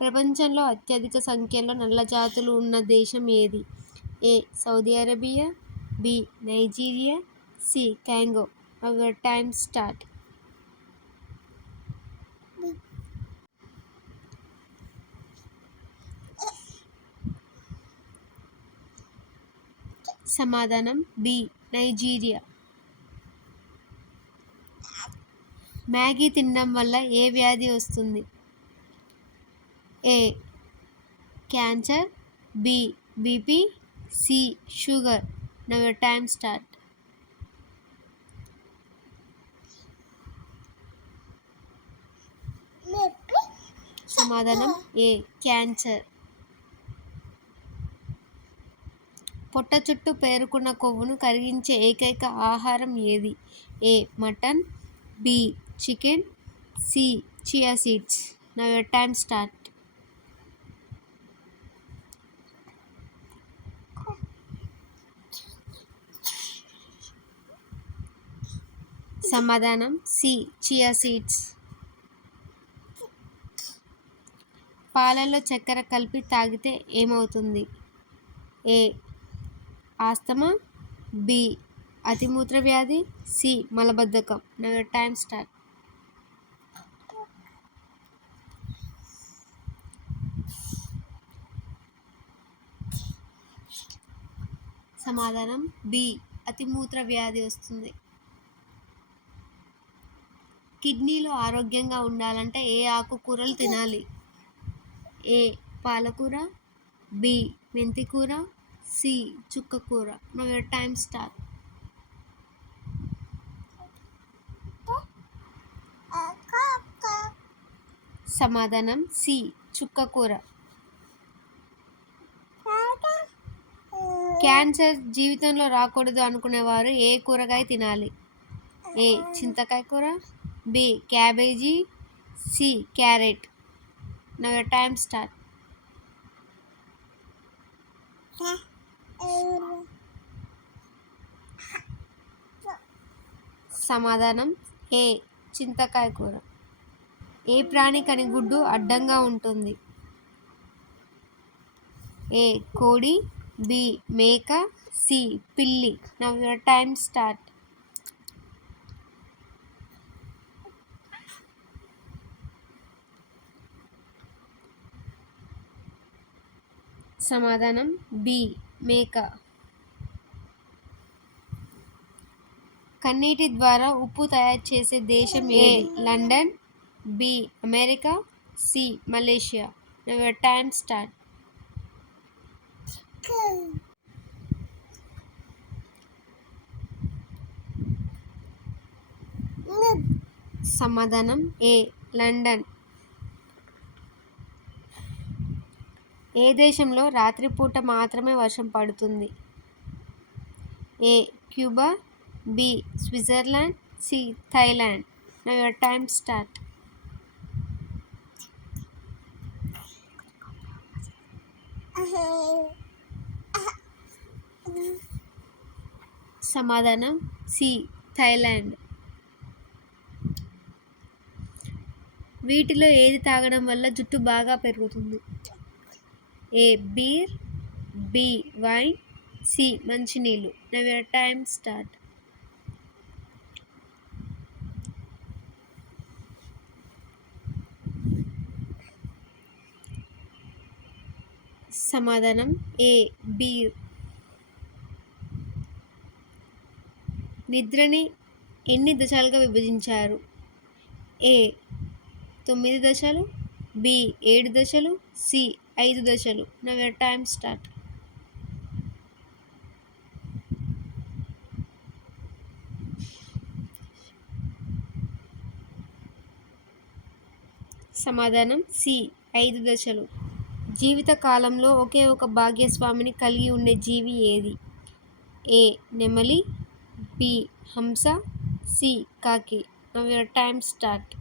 ప్రపంచంలో అత్యధిక సంఖ్యలో నల్లజాతులు ఉన్న దేశం ఏది? A. Saudi Arabia, B. Nigeria, C. Congo. Now your time start. సమాధానం బి. నైజీరియా. మ్యాగీ తినడం వల్ల ఏ వ్యాధి వస్తుంది? A. Cancer, B. BP, C. Sugar. Now your time start. సమాధానం ఏ. క్యాన్సర్. పొట్ట చుట్టూ పేరుకున్న కొవ్వును కరిగించే ఏకైక ఆహారం ఏది? A. Mutton, B. Chicken, C. Chia seeds. Now your time start. సమాధానం సి. Chia seeds. పాలల్లో చక్కెర కలిపి తాగితే ఏమవుతుంది? ఏ. Asthma, B. అతిమూత్ర వ్యాధి, సి. మలబద్ధకం. Now your time start. సమాధానం బి. అతిమూత్ర వ్యాధి వస్తుంది. కిడ్నీలు ఆరోగ్యంగా ఉండాలంటే ఏ ఆకుకూరలు తినాలి? ఏ. పాలకూర, బి. మెంతికూర, సి. చుక్కకూర. Now your time start. సమాధానం సి. చుక్కకూర. క్యాన్సర్ జీవితంలో రాకూడదు అనుకునేవారు ఏ కూరగాయ తినాలి? ఏ. చింతకాయ కూర, B. Cabbage, C. Carrot. Now your time start. సమాధానం ఏ. చింతకాయ కూర. ఏ ప్రాణి కనిగుడ్డు అడ్డంగా ఉంటుంది? ఏ. కోడి, బి. మేక, సి. పిల్లి. Now your time start. సమాధానం బి. మేక. కన్నీటి ద్వారా ఉప్పు తయారు చేసే దేశం ఏది? London, B. America, C. Malaysia. Now your time start. సమాధానం ఏ. లండన్. ఏ దేశంలో రాత్రిపూట మాత్రమే వర్షం పడుతుంది? A. Cuba, B. Switzerland, C. Thailand. Now your time start. సమాధానం సి. థాయిలాండ్. వీటిలో ఏది తాగడం వల్ల జుట్టు బాగా పెరుగుతుంది? A. Beer, B. Wine, C. మంచినీళ్ళు. Now your time start. సమాధానం ఏ. బీర్. నిద్రని ఎన్ని దశలుగా విభజించారు? ఏ. 9 దశలు, బి. 7 దశలు, సి. 5 దశలు. Now your time start. సమాధానం సి. 5 దశలు. జీవిత కాలంలో ఒకే ఒక భాగ్యస్వామిని కలిగి ఉండే జీవి ఏది? ఏ. నెమలి, బి. హంస, సి. కాకి. Now your time start.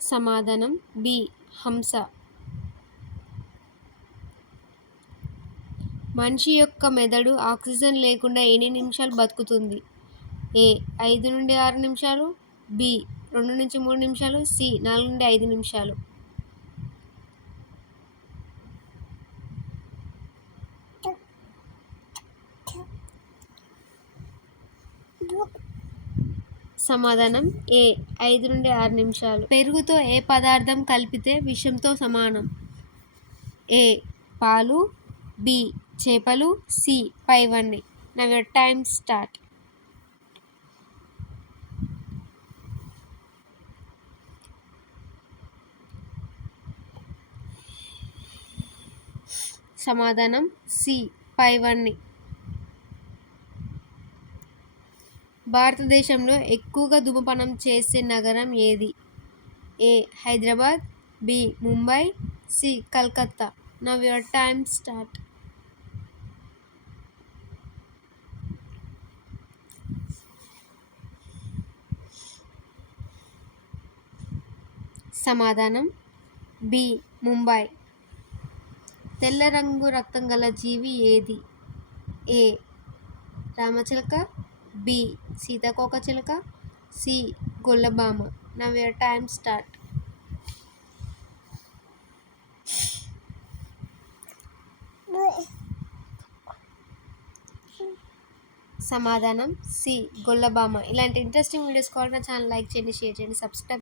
సమాధానం బి. హంస. మనిషి యొక్క మెదడు ఆక్సిజన్ లేకుండా ఎన్ని నిమిషాలు బతుకుతుంది? ఏ 5 నుండి 6 నిమిషాలు, బి 2 నుంచి 3 నిమిషాలు, సి 4 నుండి 5 నిమిషాలు. సమాధానం ఏ 5 నుండి 6 నిమిషాలు. పెరుగుతో ఏ పదార్థం కలిపితే విషంతో సమానం? ఏ పాలు, బి చేపలు, సి పైవన్నీ. Now your time start. సమాధానం సి పైవన్నీ. భారతదేశంలో ఎక్కువగా ధూమపానం చేసే నగరం ఏది? A Hyderabad, B Mumbai, C Calcutta. Now your time start. సమాధానం బి ముంబై. తెల్ల రంగు రక్తం గల జీవి ఏది? ఏ రామచిలక, బి సీతాకోకచిలక, సి గొల్లభామ. Now your time start. సమాధానం సి గొల్లభామ. ఇలాంటి ఇంట్రెస్టింగ్ వీడియోస్ కావాలంటే ఛానల్ లైక్ చేయండి, షేర్ చేయండి, సబ్స్క్రైబ్